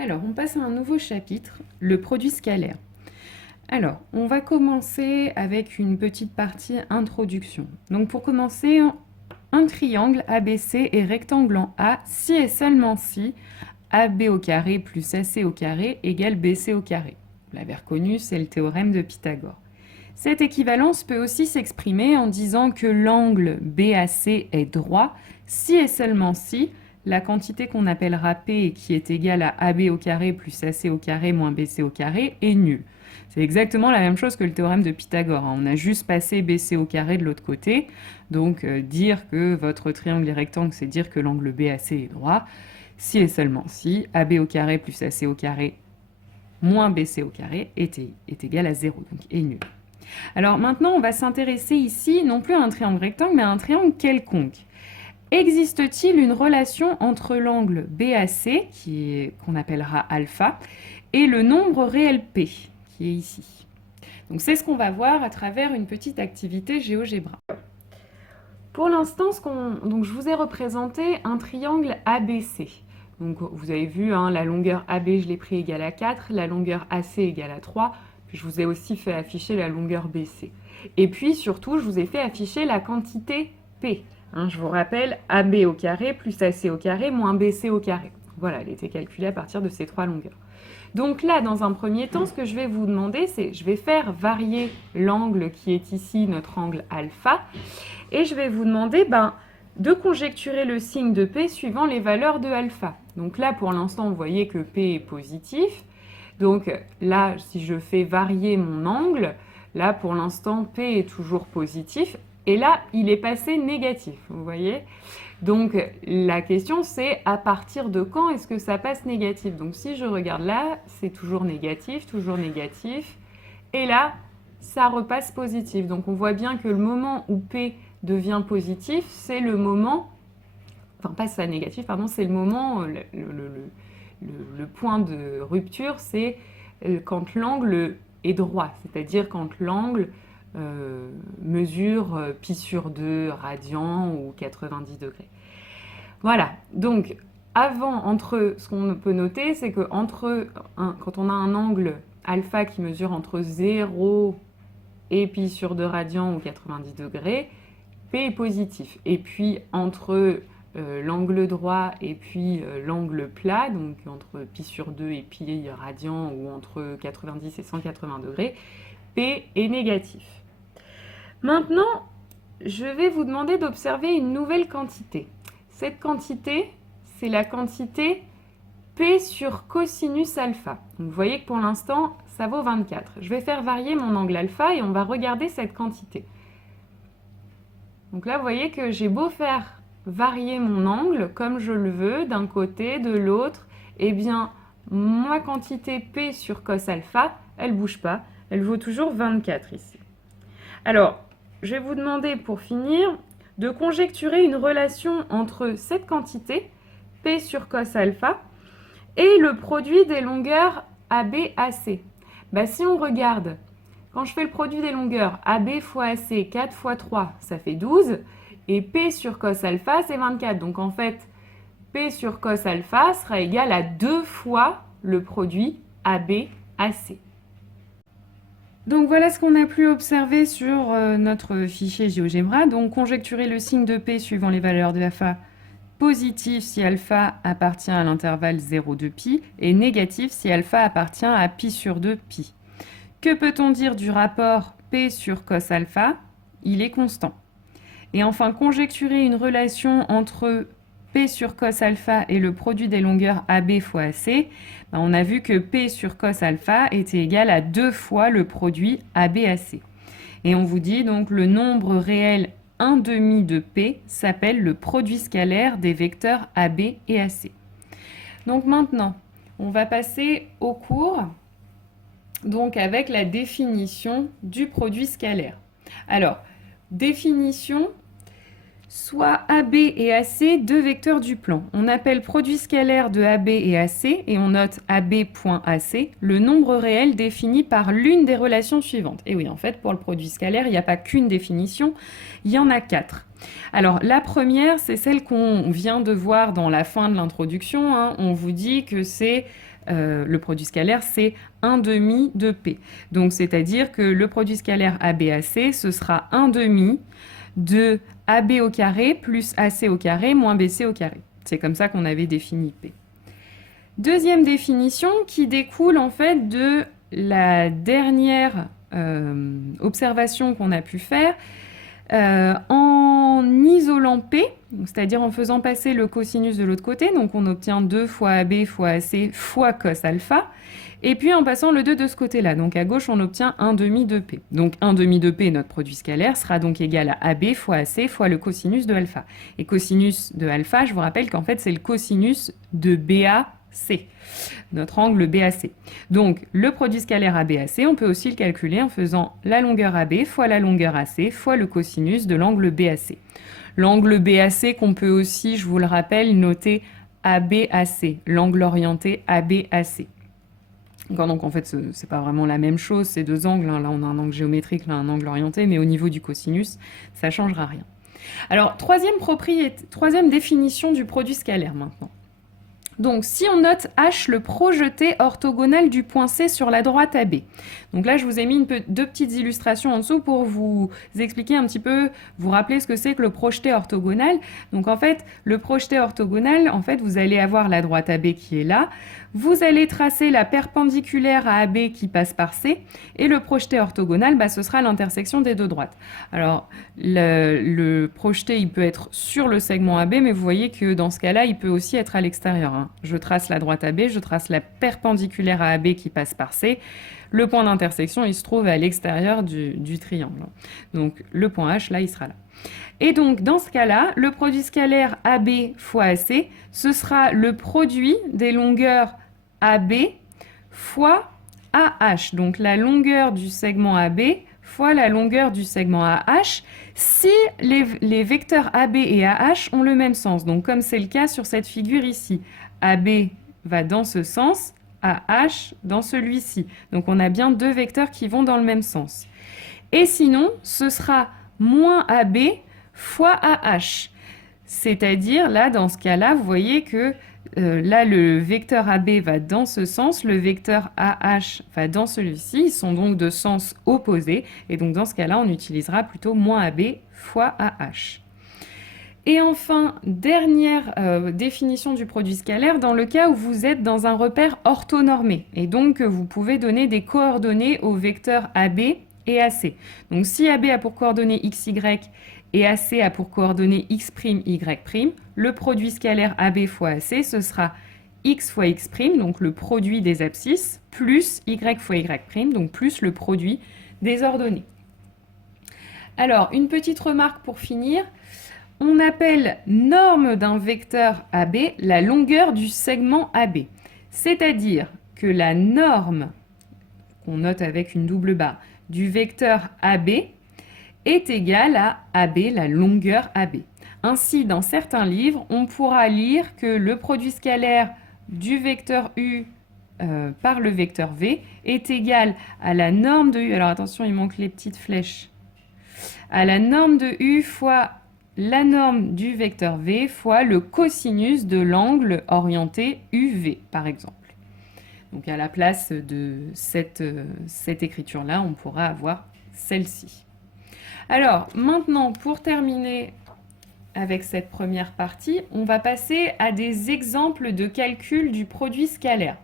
Alors, on passe à un nouveau chapitre, le produit scalaire. Alors, on va commencer avec une petite partie introduction. Donc, pour commencer, un triangle ABC et rectangle en A, si et seulement si AB au carré plus AC au carré égale BC au carré. Vous l'avez reconnu, c'est le théorème de Pythagore. Cette équivalence peut aussi s'exprimer en disant que l'angle BAC est droit si et seulement si la quantité qu'on appellera P et qui est égale à AB au carré plus AC au carré moins BC au carré est nulle. C'est exactement la même chose que le théorème de Pythagore. On a juste passé BC au carré de l'autre côté. Donc dire que votre triangle est rectangle, c'est dire que l'angle BAC est droit. Si et seulement si AB au carré plus AC au carré moins BC au carré est égal à 0, donc est nul. Alors maintenant, on va s'intéresser ici non plus à un triangle rectangle, mais à un triangle quelconque. Existe-t-il une relation entre l'angle BAC, qu'on appellera alpha, et le nombre réel P, qui est ici? Donc c'est ce qu'on va voir à travers une petite activité GeoGebra. Pour l'instant, je vous ai représenté un triangle ABC. Donc vous avez vu, la longueur AB, je l'ai pris égale à 4, la longueur AC égale à 3, puis je vous ai aussi fait afficher la longueur BC. Et puis surtout, je vous ai fait afficher la quantité P. Je vous rappelle, AB au carré plus AC au carré moins BC au carré. Voilà, elle était calculée à partir de ces trois longueurs. Donc là, dans un premier temps, ce que je vais vous demander, c'est je vais faire varier l'angle qui est ici, notre angle alpha, et je vais vous demander de conjecturer le signe de P suivant les valeurs de alpha. Donc là, pour l'instant, vous voyez que P est positif. Donc là, si je fais varier mon angle, là, pour l'instant, P est toujours positif. Et là, il est passé négatif, vous voyez? Donc la question, c'est à partir de quand est-ce que ça passe négatif? Donc si je regarde là, c'est toujours négatif. Et là, ça repasse positif. Donc on voit bien que le moment où P devient positif, c'est le moment, enfin pas ça négatif, pardon, c'est le moment, le point de rupture, c'est quand l'angle est droit, c'est-à-dire quand l'angle mesure pi sur 2 radians ou 90 degrés. Voilà, donc ce qu'on peut noter, c'est que quand on a un angle alpha qui mesure entre 0 et pi sur 2 radians ou 90 degrés, P est positif. Et puis entre l'angle droit et puis l'angle plat, donc entre pi sur 2 et pi radian ou entre 90 et 180 degrés, P est négatif. Maintenant, je vais vous demander d'observer une nouvelle quantité. Cette quantité, c'est la quantité P sur cosinus alpha. Donc vous voyez que pour l'instant, ça vaut 24. Je vais faire varier mon angle alpha et on va regarder cette quantité. Donc là, vous voyez que j'ai beau faire varier mon angle comme je le veux, d'un côté, de l'autre, eh bien, ma quantité P sur cos alpha, elle ne bouge pas. Elle vaut toujours 24 ici. Alors, je vais vous demander pour finir de conjecturer une relation entre cette quantité, P sur cos alpha, et le produit des longueurs AB-AC. Si on regarde, quand je fais le produit des longueurs AB fois AC, 4 fois 3, ça fait 12, et P sur cos alpha, c'est 24. Donc en fait, P sur cos alpha sera égal à 2 fois le produit AB-AC. Donc voilà ce qu'on a pu observer sur notre fichier GeoGebra. Donc conjecturer le signe de P suivant les valeurs de alpha, positif si alpha appartient à l'intervalle 0,2 pi et négatif si alpha appartient à pi sur 2 pi. Que peut-on dire du rapport P sur cos alpha? Il est constant. Et enfin, conjecturer une relation entre P sur cos alpha et le produit des longueurs AB fois AC, on a vu que P sur cos alpha était égal à 2 fois le produit AB-AC. Et on vous dit donc le nombre réel 1/2 de P s'appelle le produit scalaire des vecteurs AB et AC. Donc maintenant, on va passer au cours donc avec la définition du produit scalaire. Alors, définition, soit AB et AC, deux vecteurs du plan. On appelle produit scalaire de AB et AC, et on note AB.AC, le nombre réel défini par l'une des relations suivantes. Et oui, en fait, pour le produit scalaire, il n'y a pas qu'une définition, il y en a 4. Alors, la première, c'est celle qu'on vient de voir dans la fin de l'introduction, hein. On vous dit que c'est... le produit scalaire, c'est 1 demi de P. Donc, c'est-à-dire que le produit scalaire ABAC, ce sera 1 demi de AB au carré plus AC au carré moins BC au carré. C'est comme ça qu'on avait défini P. Deuxième définition qui découle en fait de la dernière observation qu'on a pu faire en isolant P, c'est-à-dire en faisant passer le cosinus de l'autre côté, donc on obtient 2 fois AB fois AC fois cos alpha, et puis en passant le 2 de ce côté-là, donc à gauche on obtient 1 demi de P. Donc 1 demi de P, notre produit scalaire, sera donc égal à AB fois AC fois le cosinus de alpha. Et cosinus de alpha, je vous rappelle qu'en fait c'est le cosinus de BAC, notre angle BAC. Donc le produit scalaire ABAC, on peut aussi le calculer en faisant la longueur AB fois la longueur AC fois le cosinus de l'angle BAC. L'angle BAC qu'on peut aussi, je vous le rappelle, noter ABAC, l'angle orienté ABAC. Donc en fait, c'est pas vraiment la même chose, ces deux angles, hein. Là on a un angle géométrique, là un angle orienté, mais au niveau du cosinus, ça changera rien. Alors, troisième définition du produit scalaire maintenant. Donc, si on note H le projeté orthogonal du point C sur la droite AB. Donc là, je vous ai mis deux petites illustrations en dessous pour vous expliquer un petit peu, vous rappeler ce que c'est que le projeté orthogonal. Donc en fait, le projeté orthogonal, en fait, vous allez avoir la droite AB qui est là. Vous allez tracer la perpendiculaire à AB qui passe par C. Et le projeté orthogonal, ce sera l'intersection des deux droites. Alors, le projeté, il peut être sur le segment AB, mais vous voyez que dans ce cas-là, il peut aussi être à l'extérieur, hein. Je trace la droite AB, je trace la perpendiculaire à AB qui passe par C. Le point d'intersection, il se trouve à l'extérieur du triangle. Donc, le point H, là, il sera là. Et donc, dans ce cas-là, le produit scalaire AB fois AC, ce sera le produit des longueurs AB fois AH. Donc, la longueur du segment AB fois la longueur du segment AH, si les vecteurs AB et AH ont le même sens. Donc, comme c'est le cas sur cette figure ici, AB va dans ce sens, AH dans celui-ci. Donc, on a bien deux vecteurs qui vont dans le même sens. Et sinon, ce sera moins AB fois AH. C'est-à-dire, là, dans ce cas-là, vous voyez que là, le vecteur AB va dans ce sens, le vecteur AH va dans celui-ci. Ils sont donc de sens opposés. Et donc, dans ce cas-là, on utilisera plutôt moins AB fois AH. Et enfin, dernière définition du produit scalaire, dans le cas où vous êtes dans un repère orthonormé. Et donc, vous pouvez donner des coordonnées aux vecteurs AB et AC. Donc, si AB a pour coordonnées XY et AC a pour coordonnées X', Y', le produit scalaire AB fois AC, ce sera X fois X', donc le produit des abscisses, plus Y fois Y', donc plus le produit des ordonnées. Alors, une petite remarque pour finir. On appelle norme d'un vecteur AB la longueur du segment AB. C'est-à-dire que la norme, qu'on note avec une double barre, du vecteur AB est égale à AB, la longueur AB. Ainsi, dans certains livres, on pourra lire que le produit scalaire du vecteur U par le vecteur V est égal à la norme de U. Alors attention, il manque les petites flèches. À la norme de U fois la norme du vecteur V fois le cosinus de l'angle orienté UV, par exemple. Donc à la place de cette écriture-là, on pourra avoir celle-ci. Alors maintenant, pour terminer avec cette première partie, on va passer à des exemples de calcul du produit scalaire.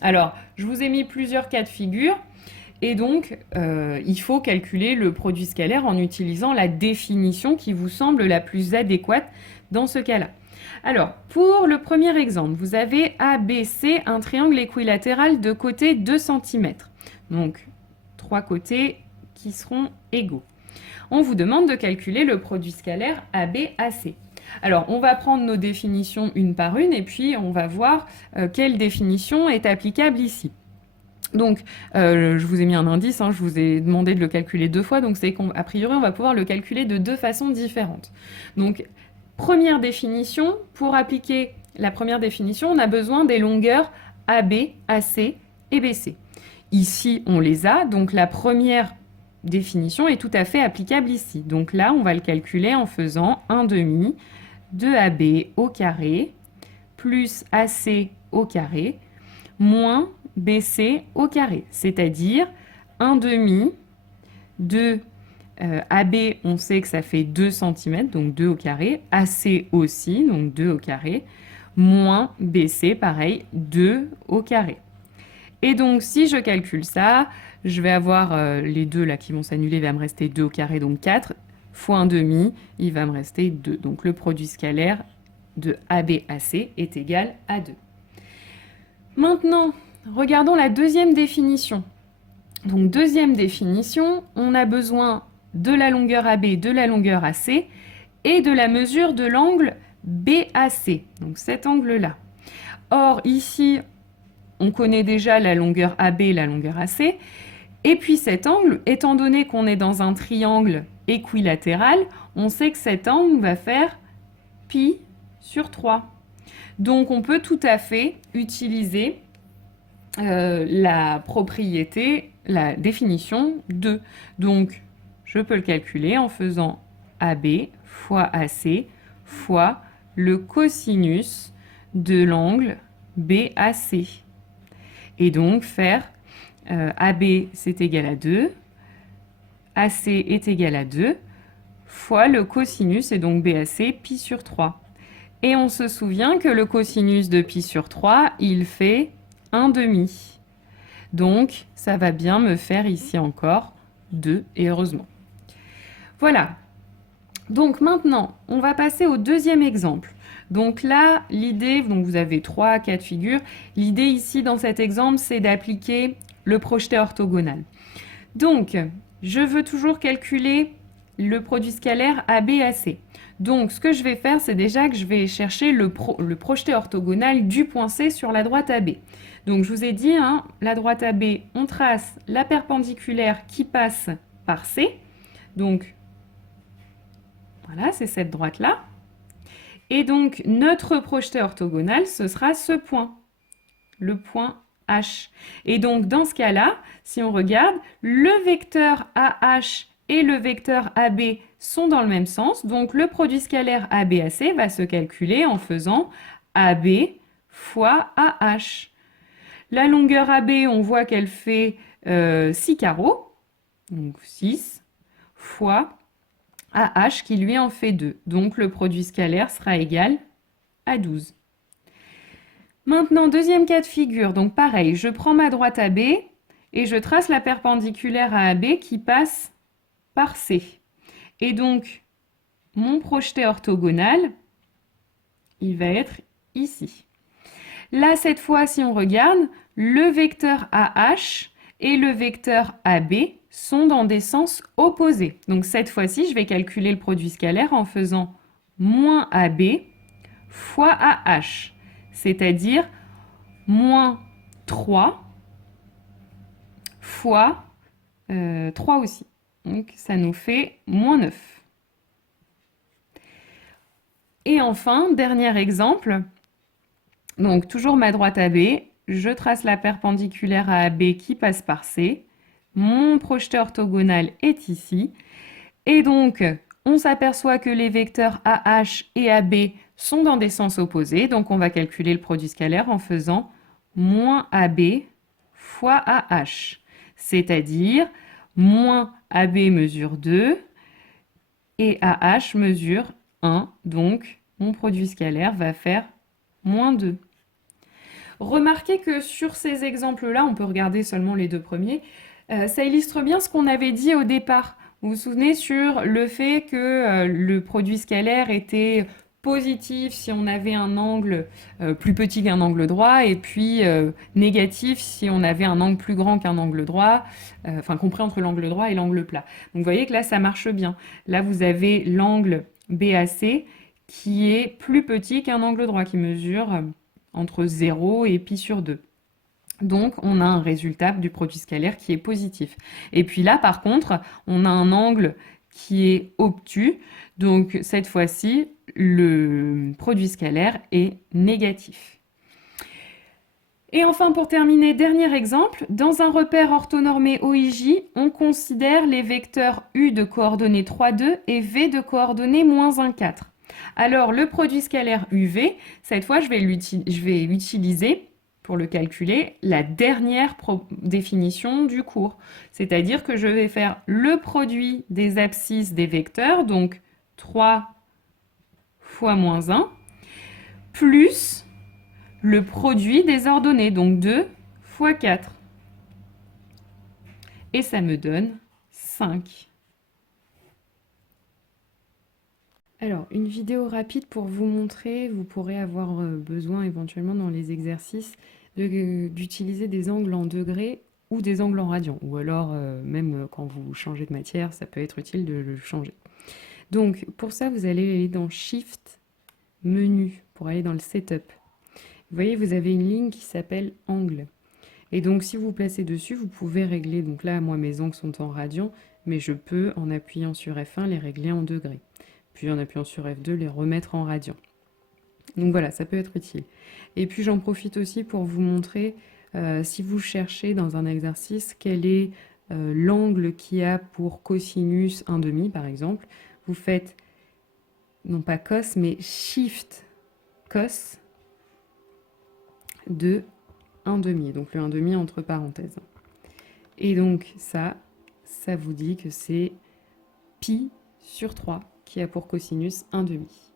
Alors, je vous ai mis plusieurs cas de figure. Et donc, il faut calculer le produit scalaire en utilisant la définition qui vous semble la plus adéquate dans ce cas-là. Alors, pour le premier exemple, vous avez ABC, un triangle équilatéral de côté 2 cm. Donc, 3 côtés qui seront égaux. On vous demande de calculer le produit scalaire ABAC. Alors, on va prendre nos définitions une par une et puis on va voir quelle définition est applicable ici. Donc, je vous ai mis un indice, hein, je vous ai demandé de le calculer 2 fois, donc c'est qu'a priori, on va pouvoir le calculer de 2 façons différentes. Donc, première définition, pour appliquer la première définition, on a besoin des longueurs AB, AC et BC. Ici, on les a, donc la première définition est tout à fait applicable ici. Donc là, on va le calculer en faisant 1 demi de AB au carré plus AC au carré moins BC au carré, c'est-à-dire 1 demi de AB, on sait que ça fait 2 cm, donc 2 au carré, AC aussi, donc 2 au carré, moins BC, pareil, 2 au carré. Et donc, si je calcule ça, je vais avoir les deux là qui vont s'annuler, il va me rester 2 au carré, donc 4, fois 1 demi, il va me rester 2. Donc, le produit scalaire de ABAC est égal à 2. Maintenant, regardons la deuxième définition. Donc, deuxième définition, on a besoin de la longueur AB, de la longueur AC et de la mesure de l'angle BAC, donc cet angle-là. Or, ici, on connaît déjà la longueur AB et la longueur AC. Et puis cet angle, étant donné qu'on est dans un triangle équilatéral, on sait que cet angle va faire pi sur 3. Donc on peut tout à fait utiliser la propriété, la définition de. Donc je peux le calculer en faisant AB fois AC fois le cosinus de l'angle BAC. Et donc faire AB c'est égal à 2, AC est égal à 2, fois le cosinus, et donc BAC, pi sur 3. Et on se souvient que le cosinus de pi sur 3, il fait 1 demi. Donc, ça va bien me faire ici encore 2, et heureusement. Voilà. Donc maintenant, on va passer au deuxième exemple. Donc là, l'idée, donc vous avez 3 cas de figure. L'idée ici, dans cet exemple, c'est d'appliquer le projeté orthogonal. Donc, je veux toujours calculer le produit scalaire ABAC. Donc, ce que je vais faire, c'est déjà que je vais chercher le projeté orthogonal du point C sur la droite AB. Donc, je vous ai dit, hein, la droite AB, on trace la perpendiculaire qui passe par C. Donc, voilà, c'est cette droite-là. Et donc, notre projeté orthogonal, ce sera ce point, le point H. Et donc, dans ce cas-là, si on regarde, le vecteur AH et le vecteur AB sont dans le même sens. Donc, le produit scalaire ABAC va se calculer en faisant AB fois AH. La longueur AB, on voit qu'elle fait 6 carreaux, donc 6, fois AH qui lui en fait 2. Donc, le produit scalaire sera égal à 12. Maintenant, deuxième cas de figure. Donc, pareil, je prends ma droite AB et je trace la perpendiculaire à AB qui passe par C. Et donc, mon projeté orthogonal, il va être ici. Là, cette fois, si on regarde, le vecteur AH et le vecteur AB sont dans des sens opposés. Donc, cette fois-ci, je vais calculer le produit scalaire en faisant moins AB fois AH, c'est-à-dire moins 3 fois 3 aussi. Donc, ça nous fait moins 9. Et enfin, dernier exemple. Donc, toujours ma droite AB. Je trace la perpendiculaire à AB qui passe par C. Mon projeté orthogonal est ici. Et donc, on s'aperçoit que les vecteurs AH et AB sont dans des sens opposés. Donc, on va calculer le produit scalaire en faisant moins AB fois AH. C'est-à-dire, moins AB mesure 2 et AH mesure 1. Donc, mon produit scalaire va faire moins 2. Remarquez que sur ces exemples-là, on peut regarder seulement les deux premiers, ça illustre bien ce qu'on avait dit au départ. Vous vous souvenez sur le fait que le produit scalaire était positif si on avait un angle plus petit qu'un angle droit et puis négatif si on avait un angle plus grand qu'un angle droit, enfin compris entre l'angle droit et l'angle plat. Donc vous voyez que là ça marche bien. Là vous avez l'angle BAC qui est plus petit qu'un angle droit qui mesure entre 0 et pi sur 2. Donc, on a un résultat du produit scalaire qui est positif. Et puis là, par contre, on a un angle qui est obtus. Donc, cette fois-ci, le produit scalaire est négatif. Et enfin, pour terminer, dernier exemple, dans un repère orthonormé OIJ, on considère les vecteurs U de coordonnées 3, 2 et V de coordonnées -1, 4. Alors, le produit scalaire UV, cette fois, je vais utiliser, pour le calculer, la dernière définition du cours. C'est-à-dire que je vais faire le produit des abscisses des vecteurs, donc 3 fois -1, plus le produit des ordonnées, donc 2 fois 4. Et ça me donne 5. Alors, une vidéo rapide pour vous montrer, vous pourrez avoir besoin éventuellement dans les exercices d'utiliser des angles en degrés ou des angles en radians. Ou alors, même quand vous changez de matière, ça peut être utile de le changer. Donc, pour ça, vous allez aller dans Shift, Menu, pour aller dans le Setup. Vous voyez, vous avez une ligne qui s'appelle Angle. Et donc, si vous placez dessus, vous pouvez régler. Donc là, moi, mes angles sont en radians, mais je peux, en appuyant sur F1, les régler en degrés. Puis, en appuyant sur F2, les remettre en radians. Donc voilà, ça peut être utile. Et puis, j'en profite aussi pour vous montrer, si vous cherchez dans un exercice, quel est l'angle qui a pour cosinus 1/2, par exemple. Vous faites, non pas cos, mais shift cos de 1/2, donc le 1/2 entre parenthèses. Et donc ça vous dit que c'est pi sur 3 qui a pour cosinus 1/2.